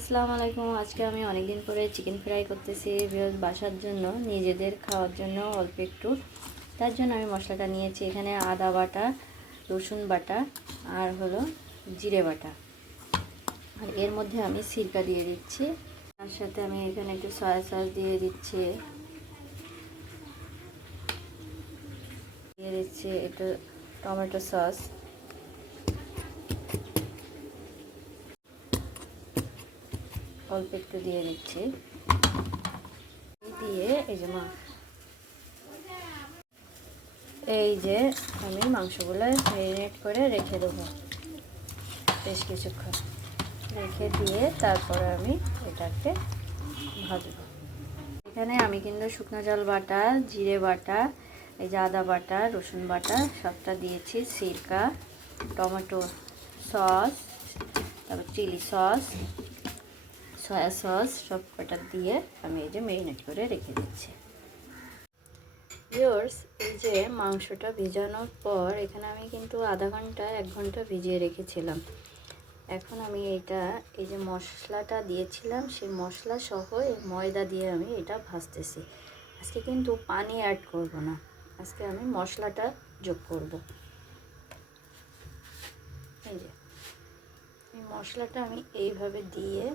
আসসালামু আলাইকুম। আজকে আমি অনেক দিন পরে চিকেন ফ্রাই করতেছি বাসার জন্য, নিজেদের খাওয়ার জন্য অল্প একটু। তার জন্য আমি মশলাটা নিয়েছি এখানে আদা বাটা, রসুন বাটা আর হলো জিরে বাটা। আর এর মধ্যে আমি সিরকা দিয়ে দিচ্ছি। তার সাথে আমি এখানে একটু সয়া সস দিয়ে দিচ্ছি, একটু টমেটো সস, অল্প একটু দিয়ে দিচ্ছি। দিয়ে এই যে আমি মাংসগুলো ম্যারিনেট করে রেখে দেবো বেশ কিছুক্ষণ। রেখে দিয়ে তারপরে আমি এটাকে ভাজবো। এখানে আমি কিন্তু শুকনো জল বাটা, জিরে বাটা, এই যে আদা বাটা, রসুন বাটা সবটা দিয়েছি, সিরকা, টমেটো সস, তারপর চিলি সস, সয়া সস সব কটা দিয়ে আমি এই যে ম্যারিনেট করে রেখে দিচ্ছি। ভিউয়ার্স, এই যে মাংসটা ভেজানোর পর এখানে আমি কিন্তু আধা ঘন্টা 1 ঘন্টা ভিজিয়ে রেখেছিলাম। এখন আমি এই যে মশলাটা দিয়েছিলাম সেই মশলা সহ এই ময়দা দিয়ে আমি এটা ভাজতেছি। আজকে কিন্তু পানি অ্যাড করব না, আজকে আমি মশলাটা যোগ করব। এই যে এই মশলাটা আমি এইভাবে দিয়ে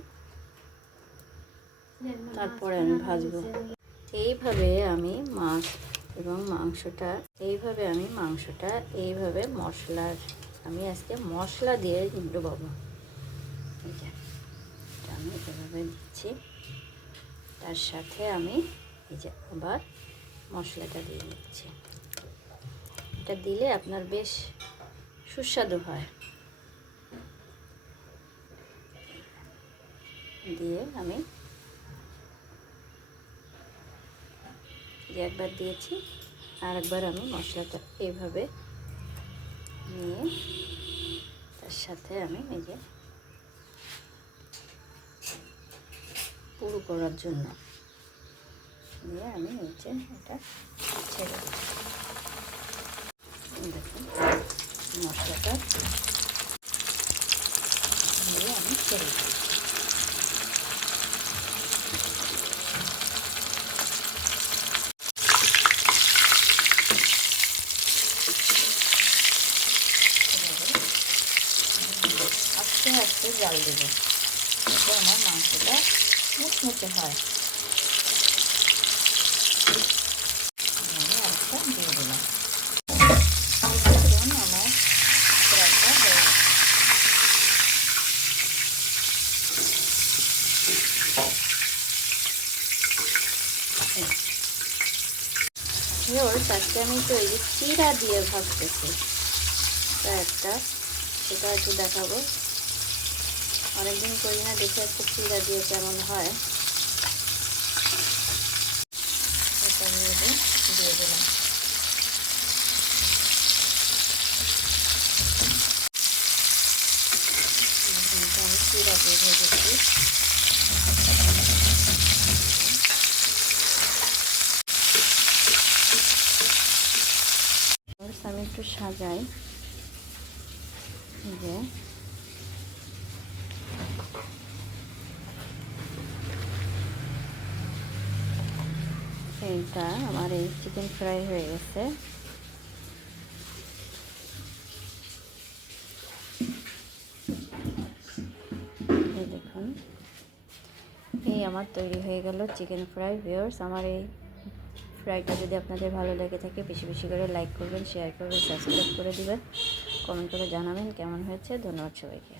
তারপরে আমি ভাজবো। এইভাবে আমি মাছ এবং মাংসটা এইভাবে আমি আজকে মশলা দিয়ে ডুবাবো। আমি এভাবে দিচ্ছি, তার সাথে আমি এই যে আবার মশলাটা দিয়ে দিচ্ছি। এটা দিলে আপনার বেশ সুস্বাদু হয়। দিয়ে আমি একবার দিয়েছি, আর একবার আমি মশলাটা এইভাবে নিয়ে তার সাথে আমি এই যে পুরো করার জন্য দিয়ে আমি নিচে এটা ছেড়ে দিচ্ছি। দেখুন মশলাটা দিয়ে আমি ছেড়ে দিচ্ছি। আস্তে আস্তে জাল দেবো যাতে আমার মাংসটা মুচমুচে হয়। আমি আরেকটা দিয়ে দিলাম। দেখুন আমার ফ্রাইটা হয়ে গেছে। আজকে আমি তো এই যে চিড়া দিয়ে ভাজতেছি, সেটা একটু দেখাবো। অনেকদিন করি না, দেখে একটু চিড়া দিয়ে কেমন হয়। এটা আমি দিয়ে দিলাম। আমি চিড়া দিয়ে ভেজেছি। আমি একটু সাজাই যে এইটা আমার এই চিকেন ফ্রাই হয়ে গেছে। এই দেখুন, এই আমার তৈরি হয়ে গেল চিকেন ফ্রাই। ভিউয়ার্স, আমার এই ফ্রাইটা যদি আপনাদের ভালো লেগে থাকে বেশি বেশি করে লাইক করবেন, শেয়ার করবেন, সাবস্ক্রাইব করে দিবেন, কমেন্ট করে জানাবেন কেমন হয়েছে। ধন্যবাদ সবাইকে।